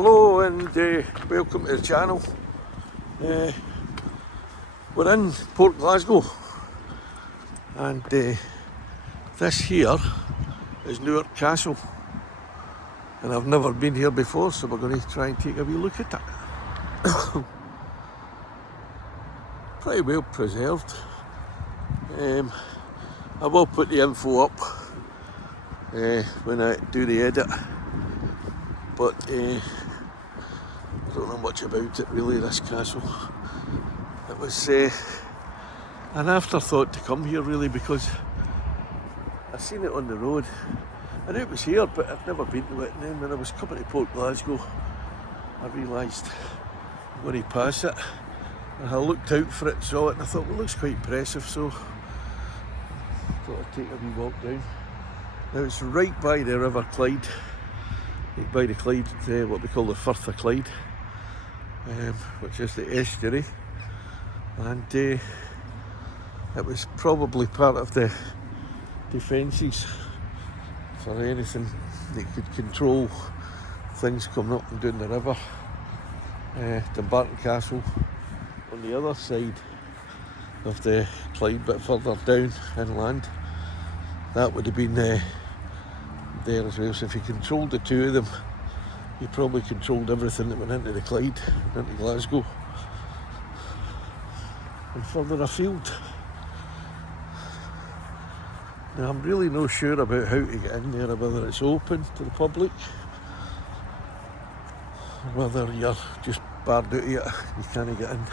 Hello and welcome to the channel. We're in Port Glasgow and this here is Newark Castle, and I've never been here before, so we're going to try and take a wee look at it. Pretty well preserved. I will put the info up when I do the edit, but I don't know much about it really, this castle. It was an afterthought to come here really, because I seen it on the road. I knew it was here, but I've never been to it. And then when I was coming to Port Glasgow, I realised I'm going to pass it. And I looked out for it, saw it, and I thought, well, it looks quite impressive, so I thought I'd take a wee walk down. Now it's right by the River Clyde, right by the Clyde, what we call the Firth of Clyde, which is the estuary, and it was probably part of the defences for anything that could control things coming up and down the river. Dumbarton Castle on the other side of the Clyde, bit further down inland, that would have been there as well. So if you controlled the two of them, you probably controlled everything that went into the Clyde, into Glasgow and further afield. Now I'm really not sure about how to get in there, whether it's open to the public or whether you're just barred out of it, you can't get in.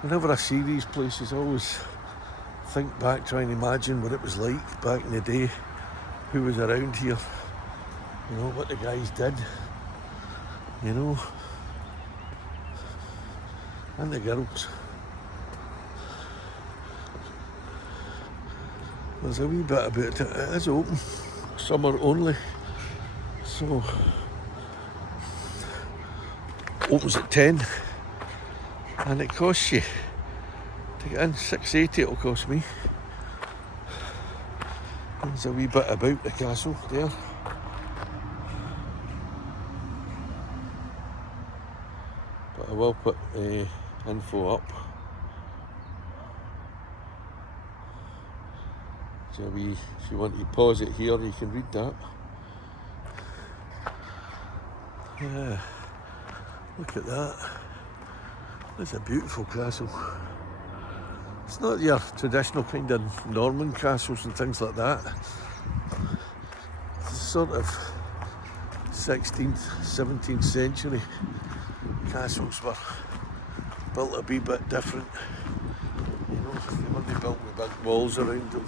Whenever I see these places, I always think back, trying to imagine what it was like back in the day, who was around here, you know, what the guys did, you know, and the girls. There's a wee bit about it. It is open, summer only, so opens at 10, and it costs you to get in £6.80. It'll cost me. There's a wee bit about the castle there. But I will put info up. So if you want to pause it here, you can read that. Yeah, look at that. It's a beautiful castle. It's not your traditional kind of Norman castles and things like that. It's sort of 16th, 17th century castles were built a wee bit different. You know, they weren't built with big walls around them.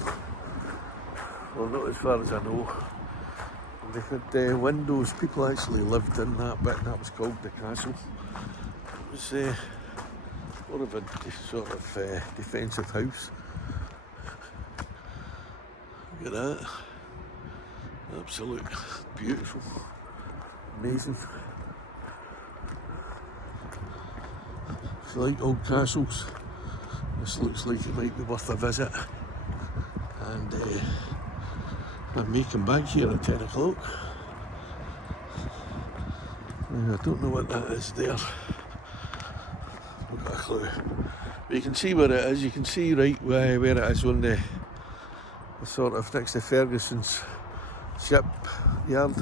Well, not as far as I know. And they had windows. People actually lived in that bit, and that was called the castle. It was more of a sort of defensive house. Look at that. Absolute beautiful. Amazing. If you like old castles, this looks like it might be worth a visit. And I'm making back here at 10 o'clock. I don't know what that is there. I've got a clue. But you can see where it is. You can see right where it is on the sort of next to Ferguson's ship yard.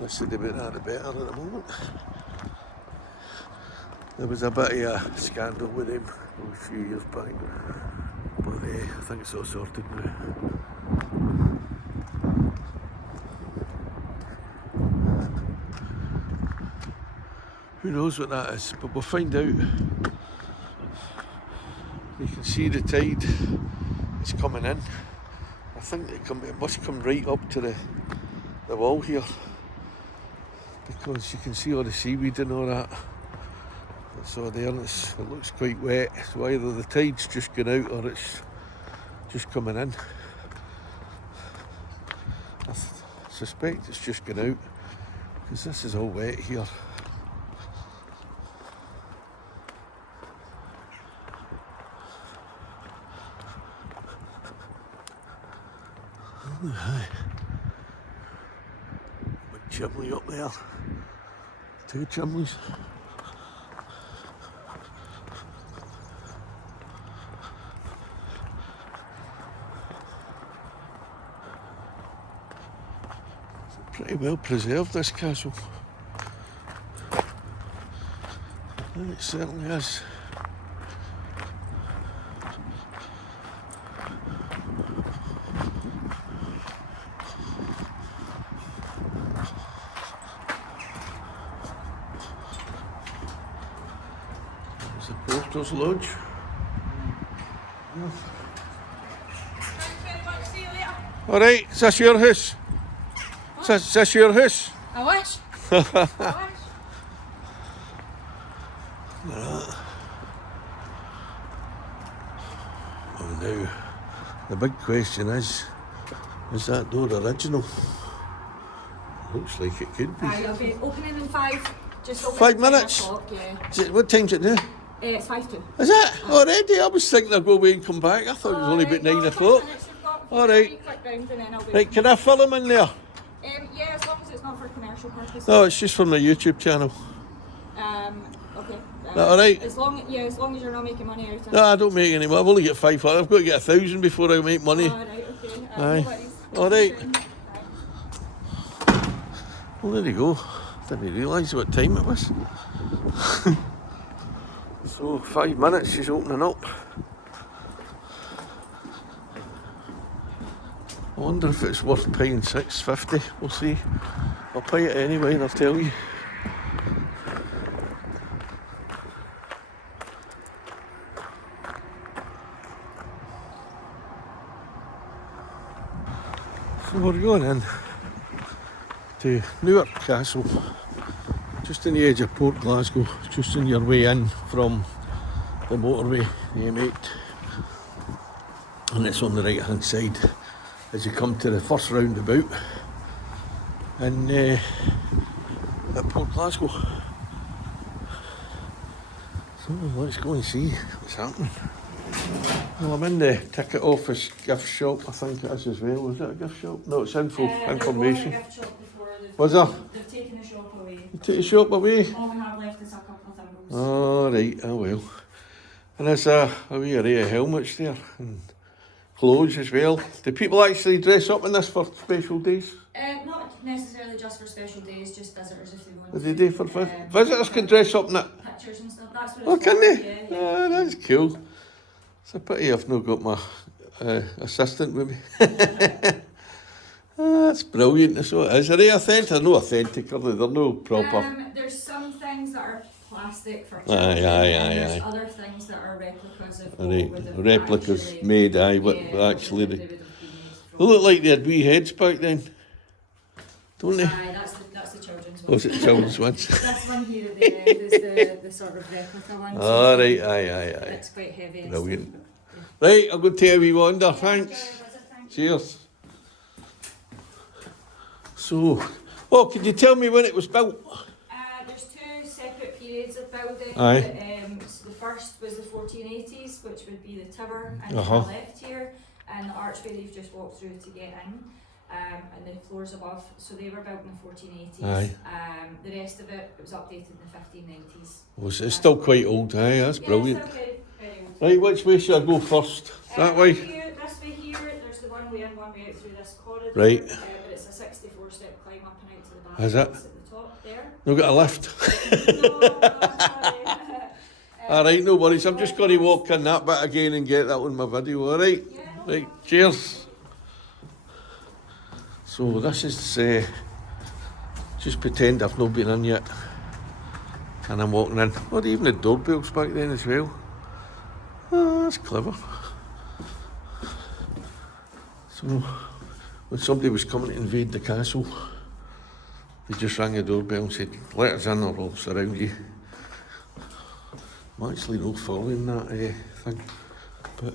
Let's see about that a better at the moment. There was a bit of a scandal with him a few years back, but I think it's all sorted now. Who knows what that is, but we'll find out. You can see the tide is coming in. I think it must come right up to the wall here, because you can see all the seaweed and all that. So there, it looks quite wet, so either the tide's just gone out or it's just coming in. I suspect it's just gone out, because this is all wet here. Aye. Big chimney up there. 2 chimneys. Pretty well preserved, this castle. It certainly is. There's the Porter's Lodge. Thanks very much, see you later. Alright, is this your house? Is this your house? I wish. I wish. Oh, now, the big question is that door original? Looks like it could be. I'll be opening in 5. Just open 5 at 10 minutes? o'clock, yeah. Is it, what time's it now? It's 5 to. Is it? Already? I was thinking I'd go away and come back. I thought it was only about 9 o'clock. Alright. Right, can I fill them in there? Yeah, as long as it's not for commercial purposes. No, it's just from the YouTube channel. Okay. That alright? As long as you're not making money out of it. No, I don't make any money. I've only got 500. I've got to get 1,000 before I make money. Alright, okay. Aye. No Alright. worries. Well, there you go. Didn't realise what time it was. So, 5 minutes, she's opening up. I wonder if it's worth paying $6.50. We'll see. I'll pay it anyway and I'll tell you. So we're going in to Newark Castle, just on the edge of Port Glasgow, just on your way in from the motorway, the M8, and it's on the right hand side as you come to the first roundabout in at Port Glasgow. So let's go and see what's happening. Well, I'm in the ticket office gift shop, I think it is as well. Was it a gift shop? No, it's information. Was there? They've taken the shop away. You took the shop away? All we have left is a couple of thimbles. Oh, right, oh well. And there's a wee array of helmets there, and clothes as well. Do people actually dress up in this for special days? Not necessarily just for special days, just visitors if they want. What do they do for visitors can dress up in it? Pictures and stuff, that's what Oh, it's can for, they? yeah. Oh, that's cool. It's a pity I've not got my assistant with me. That's brilliant, that's what it is. Are they authentic? They're no authentic, are they? They're no proper. There's some things that are plastic for Aye, children, aye, and aye, there's aye. other things that are replicas of Right, what would have replicas actually, made, aye, what yeah, actually they they, would have been made they look like they had wee heads back then, don't they? Aye, that's the children's one. Was it children's ones? This one here at the end is the sort of replica one. All right, aye. It's quite heavy. And Brilliant. stuff. Right, I'll go take a wee wander, thanks. Cheers. So, can you tell me when it was built? There's 2 separate periods of building. Aye. So the first was the 1480s, which would be the tower and Uh-huh. the left here, and the archway that you've just walked through to get in, and the floors above. So they were built in the 1480s. Aye. The rest of it was updated in the 1590s. Was it's still quite old, aye, that's brilliant. Yeah, still very old. Right, which way should I go first? That way? Here, this way here, there's the one way in, one way out through this corridor. Right. But it's a 64-step climb up and out to the back. Is it? It's at the top there. No got a lift? No, sorry. Alright, no worries, I'm just going to walk in that bit again and get that on my video, alright? Yeah, no Right, cheers. So this is, just pretend I've not been in yet. And I'm walking in. Oh, even the doorbell's back then as well. Oh, that's clever. So, when somebody was coming to invade the castle, they just rang the doorbell and said, let us in or we'll surround you. I'm actually not following that thing, but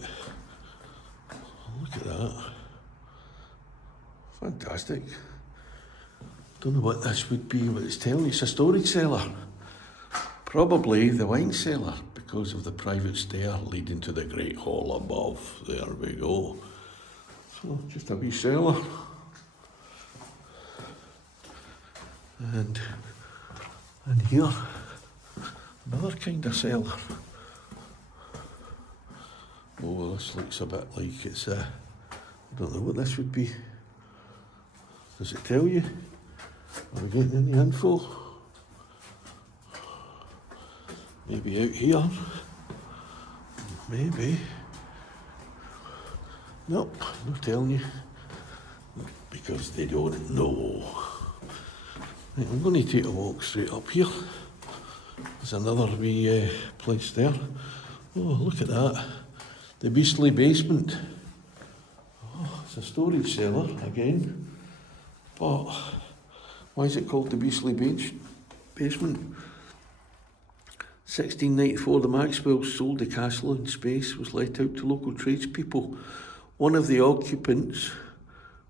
look at that. Fantastic. Don't know what this would be, but it's telling you it's a storage cellar. Probably the wine cellar, because of the private stair leading to the great hall above. There we go. So just a wee cellar. And here, another kind of cellar. Oh, well, this looks a bit like it's I don't know what this would be. Does it tell you? Are we getting any info? Maybe out here. Maybe. Nope, not telling you. Because they don't know. Right, I'm going to take a walk straight up here. There's another wee place there. Oh, look at that. The beastly basement. Oh, it's a storage cellar again. But why is it called the beastly basement? 1694, the Maxwells sold the castle and space was let out to local tradespeople. One of the occupants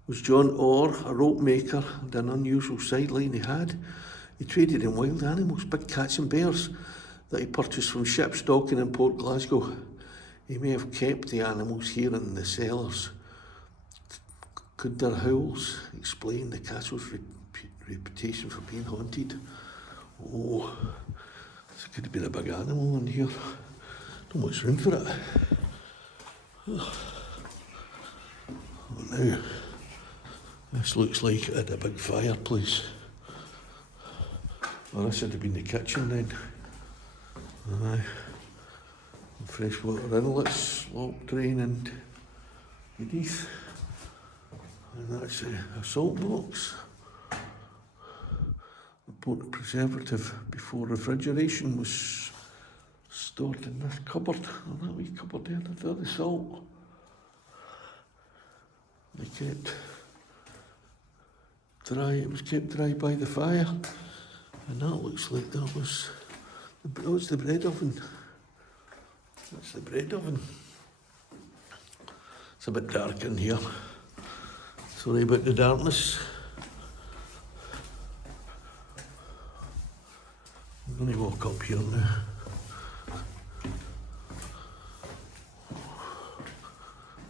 was John Orr, a rope maker, and an unusual sideline he had. He traded in wild animals, big cats and bears, that he purchased from ships docking in Port Glasgow. He may have kept the animals here in the cellars. Could their howls explain the castle's reputation for being haunted? Oh, this could have been a big animal in here. Not much room for it. Oh, now, this looks like it had a big fireplace. Well, this would have been the kitchen then. Aye. Freshwater inlets, slop drain and beneath. And that's a salt box. Important preservative before refrigeration was stored in this cupboard. Oh, that wee cupboard there, there's the salt. They kept dry, it was kept dry by the fire. And that looks like that was, oh, it's the bread oven. That's the bread oven. It's a bit dark in here. Sorry about the darkness. I'm going to walk up here now.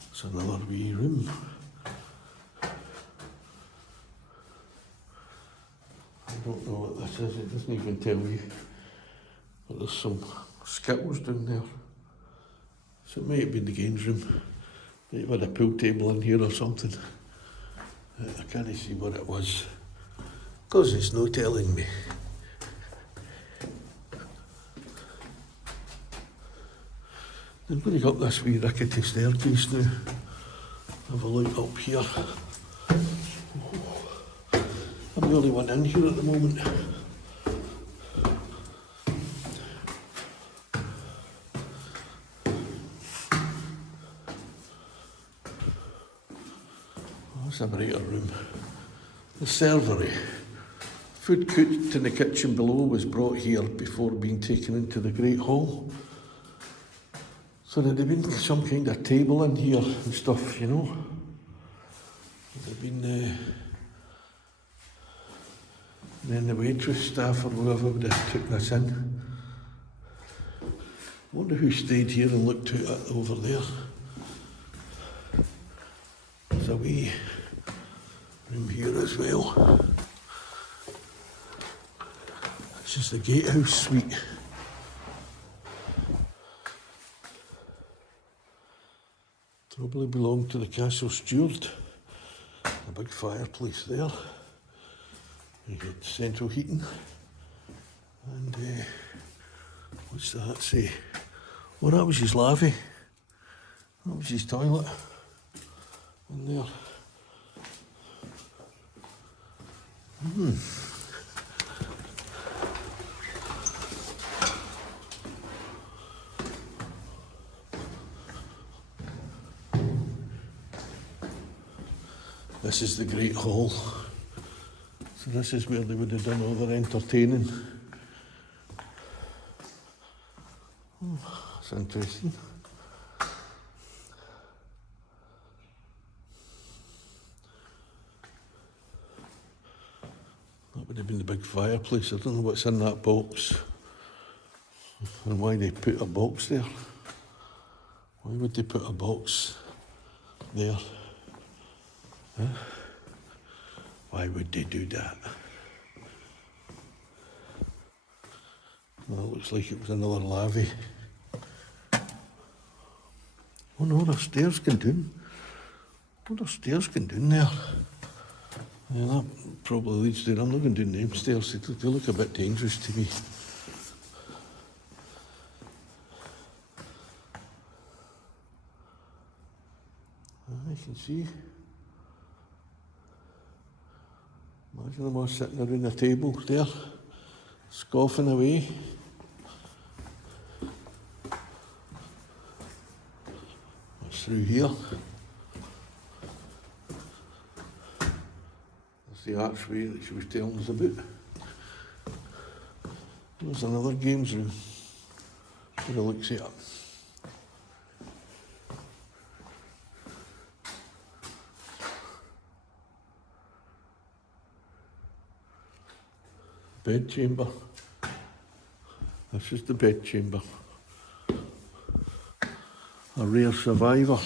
It's another wee room. I don't know what this is, it doesn't even tell you. But there's some skittles down there. So it might have been the games room. Might have had a pool table in here or something. I can't see what it was. Because it's no telling me. I'm going to go up this wee rickety staircase now. Have a look up here. I'm the only one in here at the moment. That's a brighter room. The servery. Food cooked in the kitchen below was brought here before being taken into the Great Hall. So there'd have been some kind of table in here and stuff, you know. There'd have been, and then the waitress staff or whoever would have took this in. I wonder who stayed here and looked out at over there. There's a wee room here as well. This is the gatehouse suite. Probably belonged to the castle steward. A big fireplace there. You get central heating. And what's that say? Well, that was his lavvy. That was his toilet. In there. This is the Great Hall. So this is where they would have done all their entertaining. Oh, that's interesting. That would have been the big fireplace. I don't know what's in that box and why they put a box there. Why would they put a box there? Why would they do that? Well, it looks like it was another lavvy. Oh no, there's stairs going down. Oh, there's stairs going down there. Yeah, that probably leads there. I'm not going down them stairs. They look a bit dangerous to me. I can see. Imagine them all sitting around the table there, scoffing away. What's through here? That's the archway that she was telling us about. There's another games room. What it looks like. Bed chamber. This is the bed chamber. A rare survivor.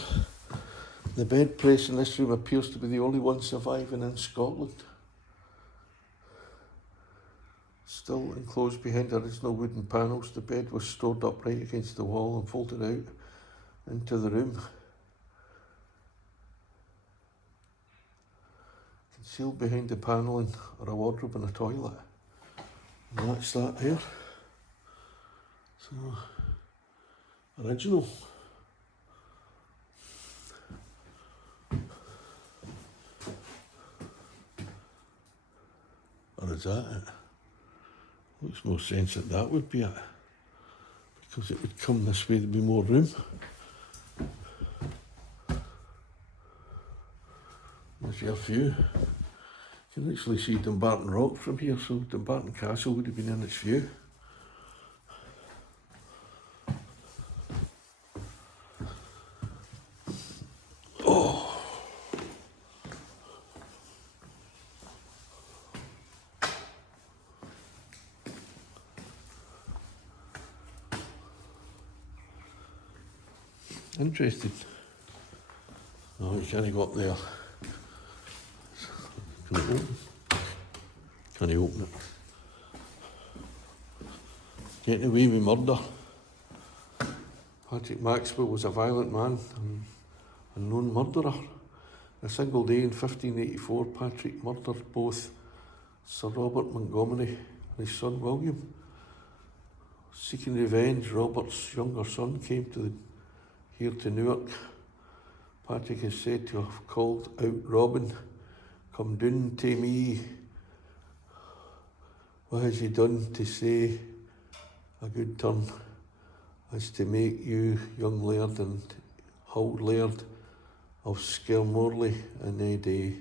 The bed press in this room appears to be the only one surviving in Scotland. Still enclosed behind original wooden panels, the bed was stored upright against the wall and folded out into the room. Concealed behind the panelling are a wardrobe and a toilet. And that's that here. So, original. Or is that it? Looks more sense that would be it. Because it would come this way, there'd be more room. There's your view. You can actually see Dumbarton Rock from here, so Dumbarton Castle would have been in its view. Oh! Interesting. Oh, you can't go up there. Can it open? Can he open it? Getting away with murder. Patrick Maxwell was a violent man and a known murderer. In a single day in 1584, Patrick murdered both Sir Robert Montgomery and his son William. Seeking revenge, Robert's younger son came here to Newark. Patrick is said to have called out Robin, "Come down to me. What has he done to say a good turn as to make you young laird and old laird of Skelmorley in a day?"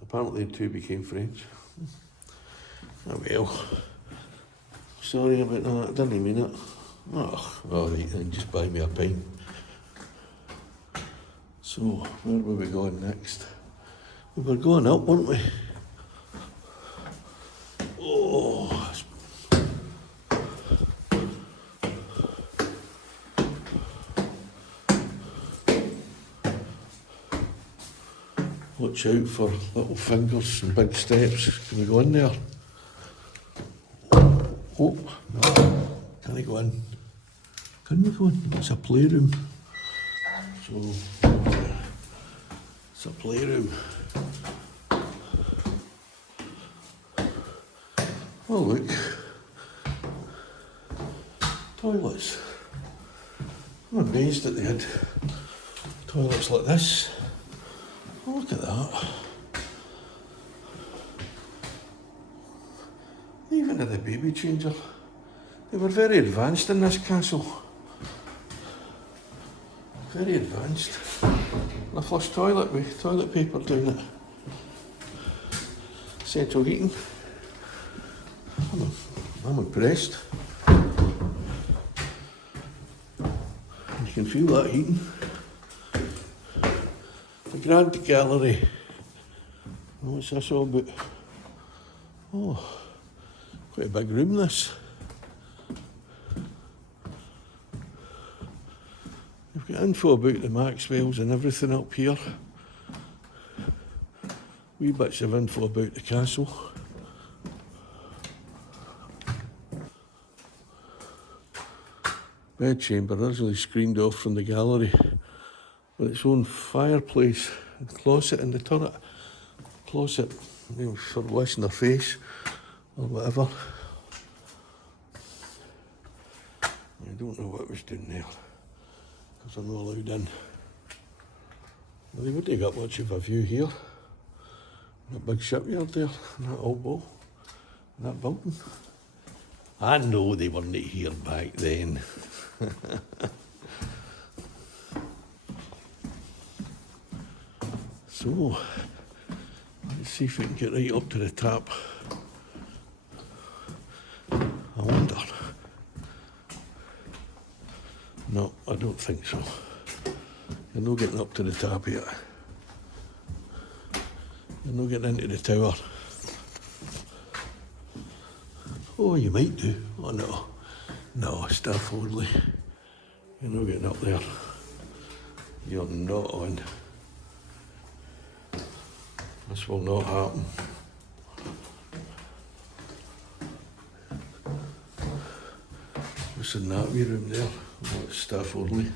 Apparently the two became friends. Oh well. Sorry about that, I didn't mean it. Oh, alright then, just buy me a pint. So, where were we going next? We were going up, weren't we? Oh, watch out for little fingers and big steps. Can we go in there? Oh, no. Can I go in? Can we go in? It's a playroom. So, it's a playroom. Oh look, toilets. I'm amazed that they had toilets like this. Oh, look at that. They even had a baby changer. They were very advanced in this castle. Very advanced. And a flush toilet with toilet paper down it. Central heating. I'm impressed. You can feel that heating. The grand gallery. What's this all about? Oh, quite a big room this. We've got info about the Maxwells and everything up here. wee bits of info about the castle. Bedchamber originally screened off from the gallery with its own fireplace and closet in the turret. Closet, you know, for washing their face or whatever. I don't know what was down there because I'm not allowed in. Well, they wouldn't have got much of a view here. That big shipyard there, and that old wall, and that building. I know they weren't here back then. So, let's see if we can get right up to the top. I wonder. No, I don't think so. You're not getting up to the top yet. You're not getting into the tower. Oh, you might do. Oh, no. No, staff only. You're not getting up there. You're not on. This will not happen. What's in that wee room there? Oh, it's staff only.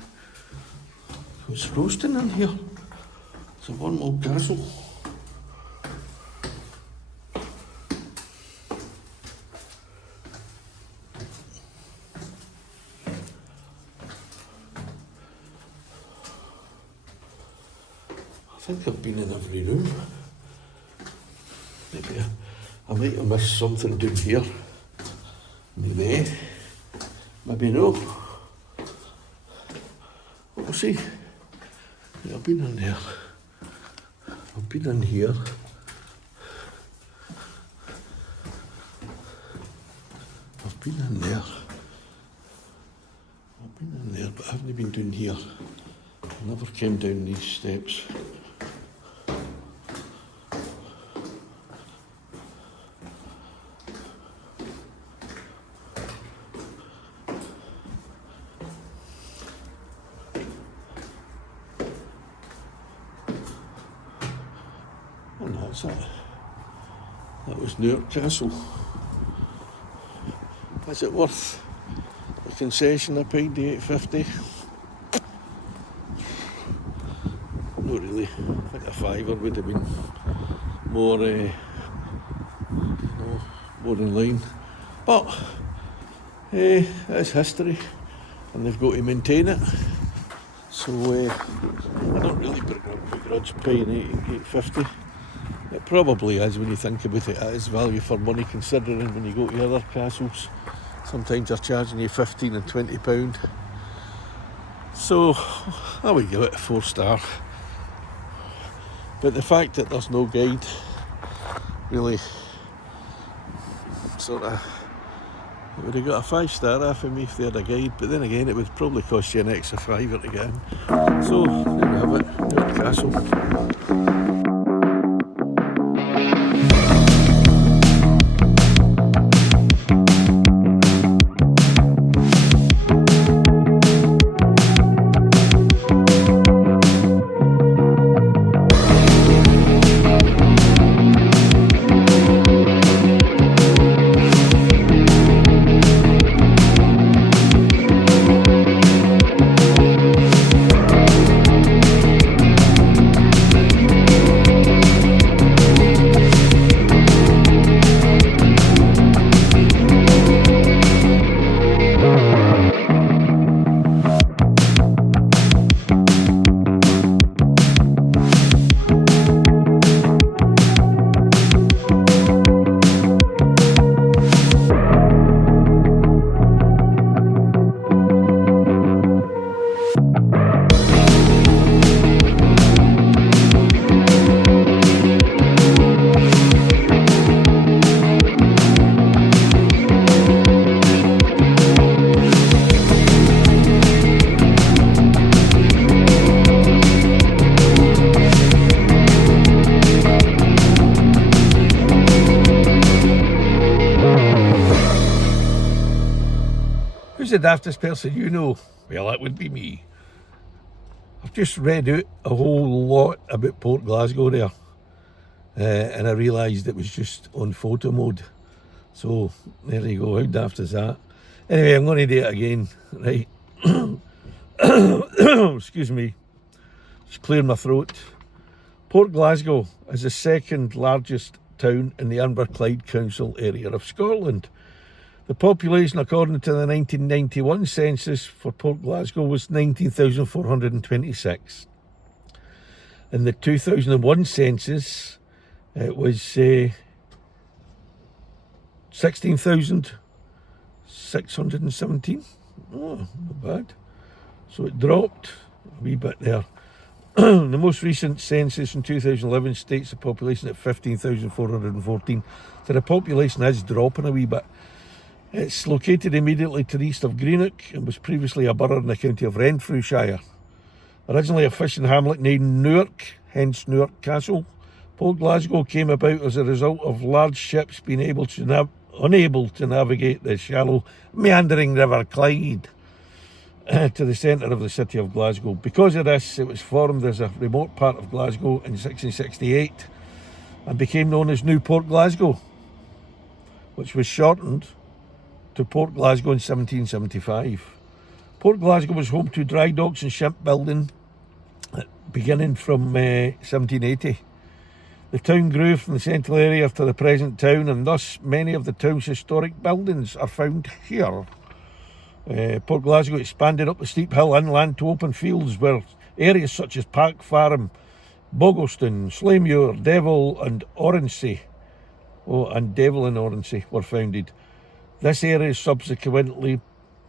What's roasting in here? It's a Wormald Castle. I think I've been in every room. Maybe I might have missed something down here. Maybe. Maybe no. We'll see. Yeah, I've been in there. I've been in here. I've been in there. I've been in there, but I haven't been down here. I never came down these steps. And that's it. That was Newark Castle. Is it worth the concession I paid, the £8.50? Not really. I think a fiver would have been more, more in line. But it's history, and they've got to maintain it. So I don't really begrudge paying £8.50. It probably is when you think about it. It is value for money, considering when you go to other castles, sometimes they're charging you £15 and £20. So I would give it a 4-star. But the fact that there's no guide really sort of, it would have got a 5-star off of me if they had a guide, but then again it would probably cost you an extra £5 to get in. So there we have it, Newark Castle. Who's the daftest person you know? Well, that would be me. I've just read out a whole lot about Port Glasgow there. and I realised it was just on photo mode. So there you go, how daft is that? Anyway, I'm going to do it again, right? Excuse me, just clearing my throat. Port Glasgow is the second largest town in the Inverclyde Council area of Scotland. The population, according to the 1991 census for Port Glasgow, was 19,426. In the 2001 census, it was 16,617. Oh, not bad. So it dropped a wee bit there. The most recent census in 2011 states the population at 15,414. So the population is dropping a wee bit. It's located immediately to the east of Greenock and was previously a borough in the county of Renfrewshire. Originally a fishing hamlet named Newark, hence Newark Castle, Port Glasgow came about as a result of large ships being unable to navigate the shallow, meandering River Clyde to the centre of the city of Glasgow. Because of this, it was formed as a remote part of Glasgow in 1668 and became known as New Port Glasgow, which was shortened to Port Glasgow in 1775. Port Glasgow was home to dry docks and shipbuilding beginning from 1780. The town grew from the central area to the present town, and thus many of the town's historic buildings are found here. Port Glasgow expanded up the steep hill inland to open fields where areas such as Park Farm, Boggleston, Slaymuir, Devil and Oronsay were founded. This area has subsequently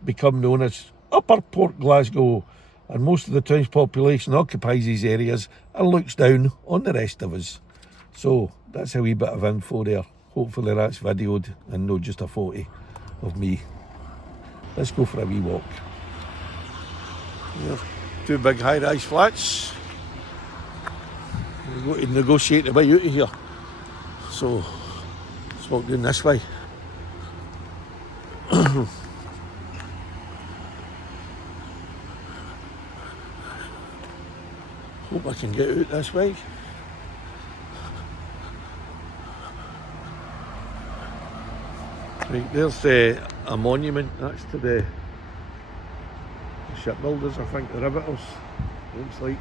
become known as Upper Port Glasgow, and most of the town's population occupies these areas and looks down on the rest of us. So that's a wee bit of info there. Hopefully that's videoed and not just a photo of me. Let's go for a wee walk. There, two big high-rise flats. We're going to negotiate the way out of here. So let's walk down this way. Hope I can get out this way. Right, there's a monument. That's to the shipbuilders, I think, the riveters. Looks like.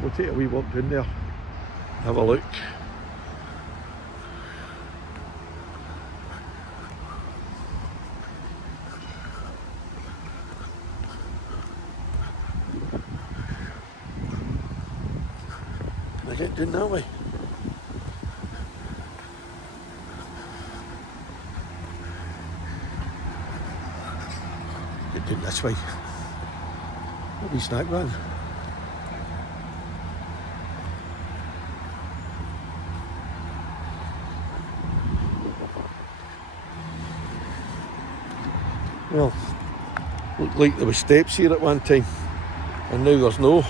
We'll take a wee walk down there, have a look. Can I get down that way? Get down this way. What wee snack van? Well, looked like there were steps here at one time, and now there's no.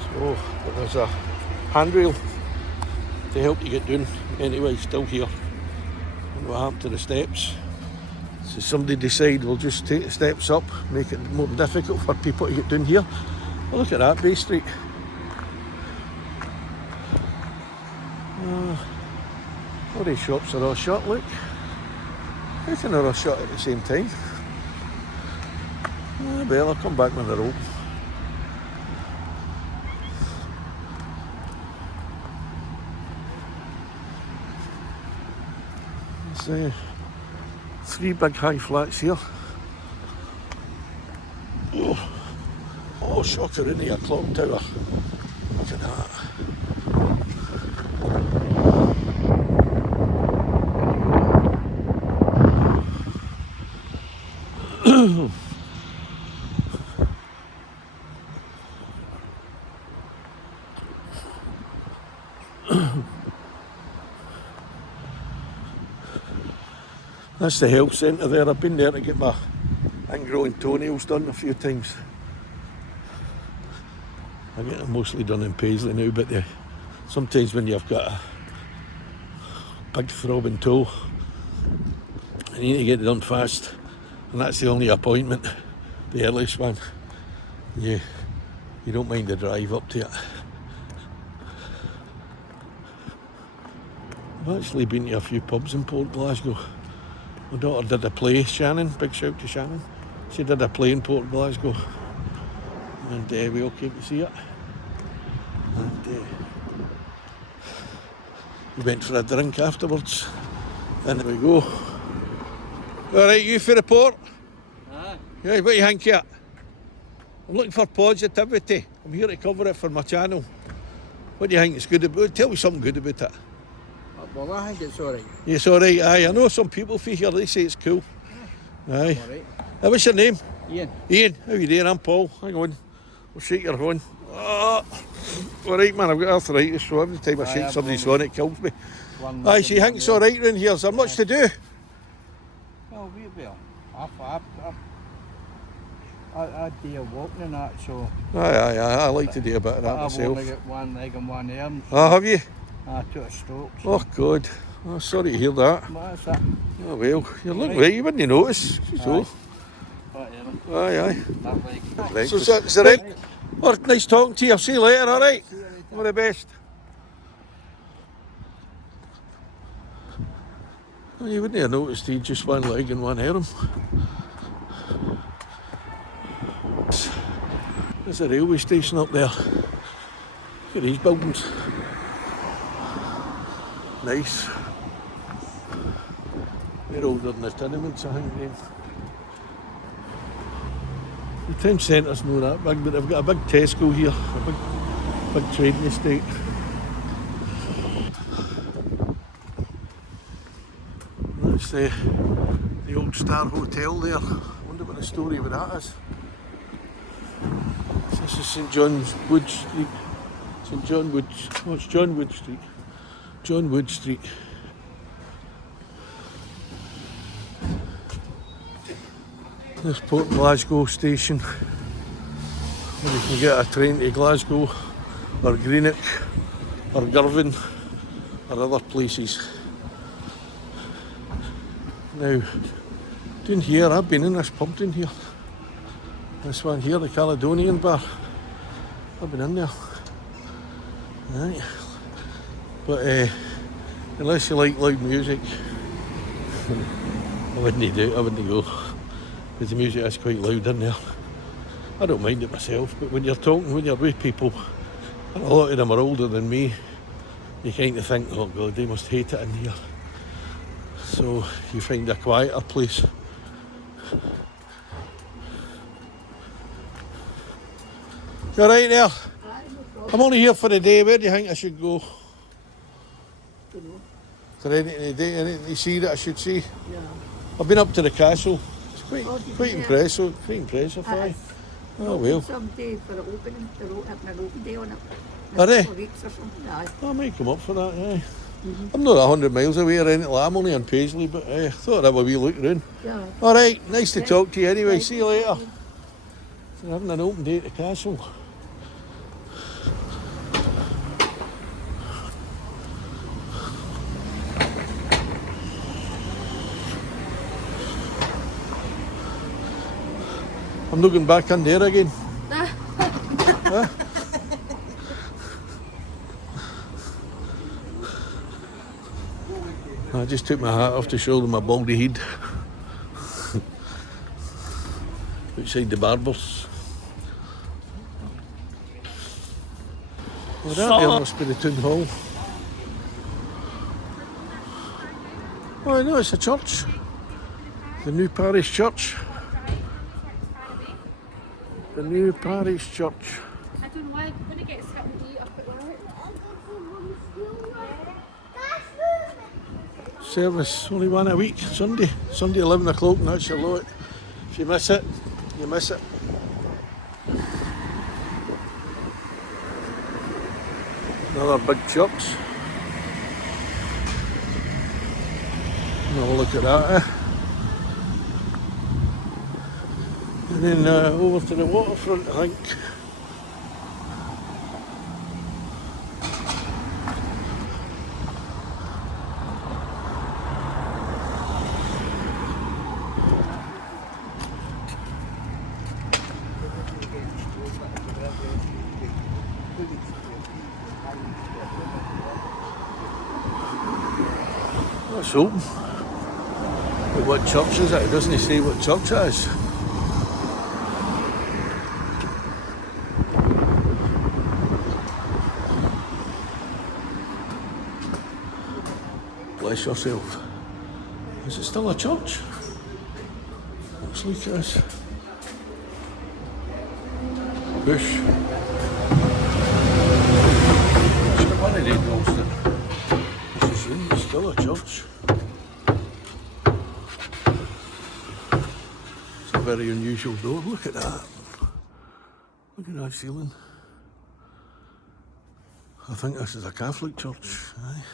So, but there's a handrail to help you get down. Anyway, still here. And what happened to the steps? So somebody decided we'll just take the steps up, make it more difficult for people to get down here. Well, look at that, Bay Street. All these shops are all shut, look. How can they're all shut at the same time? Well, I'll come back when they're open. There's three big high flats here. Oh, shocker, in here, a clock tower. Look at that. That's the health centre there. I've been there to get my ingrowing toenails done a few times. I get them mostly done in Paisley now, but sometimes when you've got a big throbbing toe, you need to get it done fast, and that's the only appointment, the earliest one. You don't mind the drive up to it. I've actually been to a few pubs in Port Glasgow. My daughter did a play, Shannon, big shout to Shannon. She did a play in Port Glasgow. And we all came to see it. And we went for a drink afterwards. And there we go. Alright, you for the port? Yeah, what do you think here? I'm looking for positivity. I'm here to cover it for my channel. What do you think it's good about? Tell me something good about it. Well, I think it's alright. Yeah, it's alright, aye. I know some people from here, they say it's cool. Aye. Alright. What's your name? Ian. Ian, how you doing? I'm Paul. Hang on. We'll shake your hand. Oh. Alright, man, I've got arthritis, so every time I shake somebody's hand, it kills me. Aye, so you think it's alright round here? Is there much to do? Well, I do a walking and that, so... Aye, I like to do a bit of that I've myself. only got one leg and one arm. Oh, have you? I took a stroke. So. Oh, God. Oh, sorry to hear that. What's that? Oh, well, you look right, you wouldn't notice. So. Aye. That leg. So is that it? Oh, nice talking to you. I'll see you later, alright? All the best. Well, you wouldn't have noticed he just one leg and one arm. There's a railway station up there. Look at these buildings. Nice. They're older than the tenements, I think. Then. The town centre's not that big, but they've got a big Tesco here, a big trading estate. That's the old Star Hotel there. I wonder what the story with that is. This is St John's Wood Street. St John Wood. Oh, it's John Wood Street. John Wood Street. This Port Glasgow station, where you can get a train to Glasgow or Greenock or Girvan or other places. Now, down here, I've been in this pub down here. This one here, the Caledonian Bar. I've been in there. Right. But unless you like loud music, I wouldn't do it, I wouldn't go. Because the music is quite loud in there. I don't mind it myself, but when you're with people, and a lot of them are older than me, you kind of think, oh God, they must hate it in here. So you find a quieter place. You alright there? I'm only here for the day. Where do you think I should go? Don't know. Is there anything you see that I should see? Yeah. I've been up to the castle. It's quite impressive. Quite impressive, aye. Oh well. Some day for the opening, they're having an open day on it. Are they? 4 weeks or something. Aye. I might come up for that, aye. I'm not 100 miles away or anything like that. I'm only on Paisley, but I thought I'd have a wee look around. Yeah. Alright, nice to talk to you anyway. See you later. They're having an open day at the castle. I'm not going back in there again. Huh? I just took my hat off to show them my baldy head. Outside the barbers. Well, that there must be the town hall. Oh no, it's a church. The new parish church. The new parish church. I don't know why, when it gets something to eat up at work. Service only one a week, Sunday 11 o'clock, and that's your lot. If you miss it, you miss it. Another big church. Have a look at that. And then over to the waterfront, I think. Let's open. But what church is it? It doesn't say what church it is. Bless yourself. Is it still a church? Looks like it is. Bush. It's the one of the doors that it's in. It's still a church. It's a very unusual door. Look at that. Look at that ceiling. I think this is a Catholic church. Aye.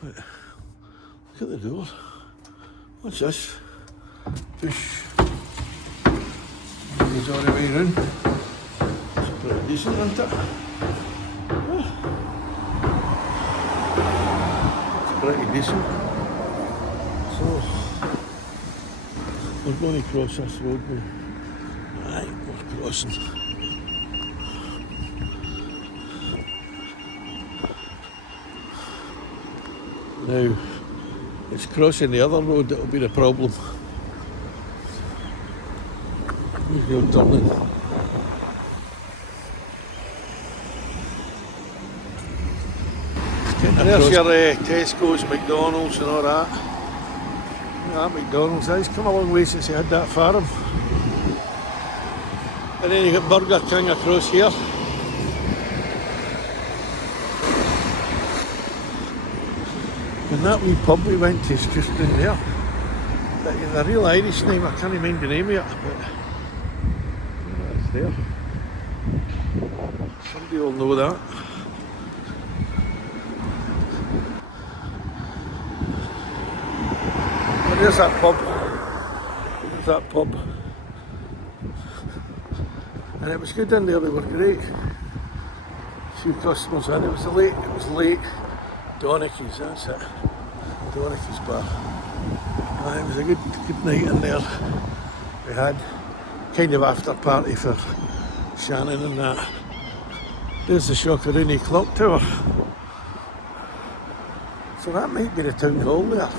But look at the door. What's this? Push. Goes all the way round. It's pretty decent, isn't it? Yeah. It's pretty decent. So we're going to cross this road now. Aye, we're crossing. Now, it's crossing the other road that'll be the problem. Here's your turning. There's your Tesco's, McDonald's and all that. That McDonald's, it's come a long way since they had that farm. And then you got Burger King across here. And that wee pub we went to is just in there. The real Irish name, I can't remember the name of it, but it's there. Somebody will know that. And there's that pub. There's that pub. And it was good in there, they were great. A few customers in, it was late. Donnicky's, that's it. Donnicky's bar. It was a good night in there. We had kind of after party for Shannon and that. There's the Shockeroony clock tower. So that might be the town hall there.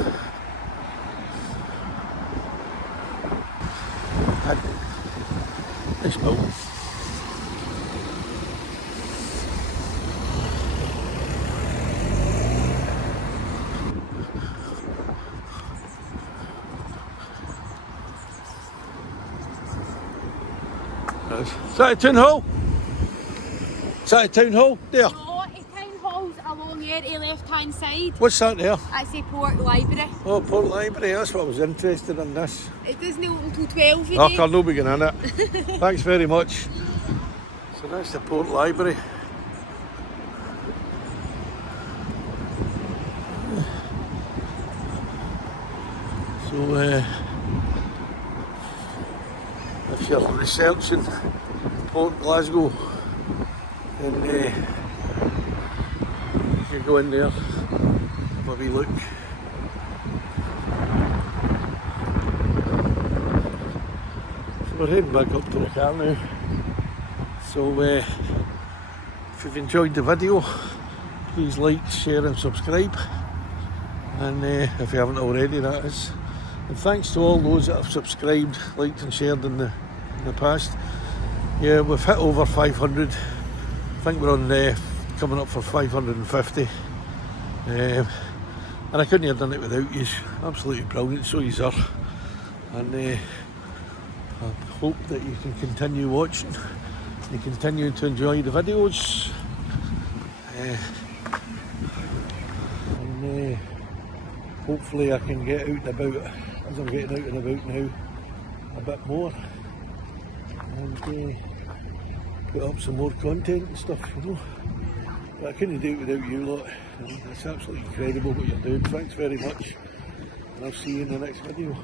Nice building. Is that a town hall? Is that a town hall? There. No, the town hall's along here to the left-hand side. What's that there? That's the Port Library. Oh, Port Library, that's what I was interested in this. It doesn't open till 12 Oh, today. I'll no be getting in it. Thanks very much. So that's the Port Library. So if you're researching Port Glasgow, then you can go in there, have a wee look. So we're heading back up to the car now. So if you've enjoyed the video, please like, share and subscribe. And if you haven't already, that is. And thanks to all those that have subscribed, liked and shared in the past. Yeah, we've hit over 500. I think we're on coming up for 550. And I couldn't have done it without you. Absolutely brilliant, so you are. And I hope that you can continue watching. You continue to enjoy the videos. And hopefully I can get out and about, as I'm getting out and about now, a bit more. And put up some more content and stuff, you know. But I couldn't do it without you lot. And it's absolutely incredible what you're doing. Thanks very much. And I'll see you in the next video.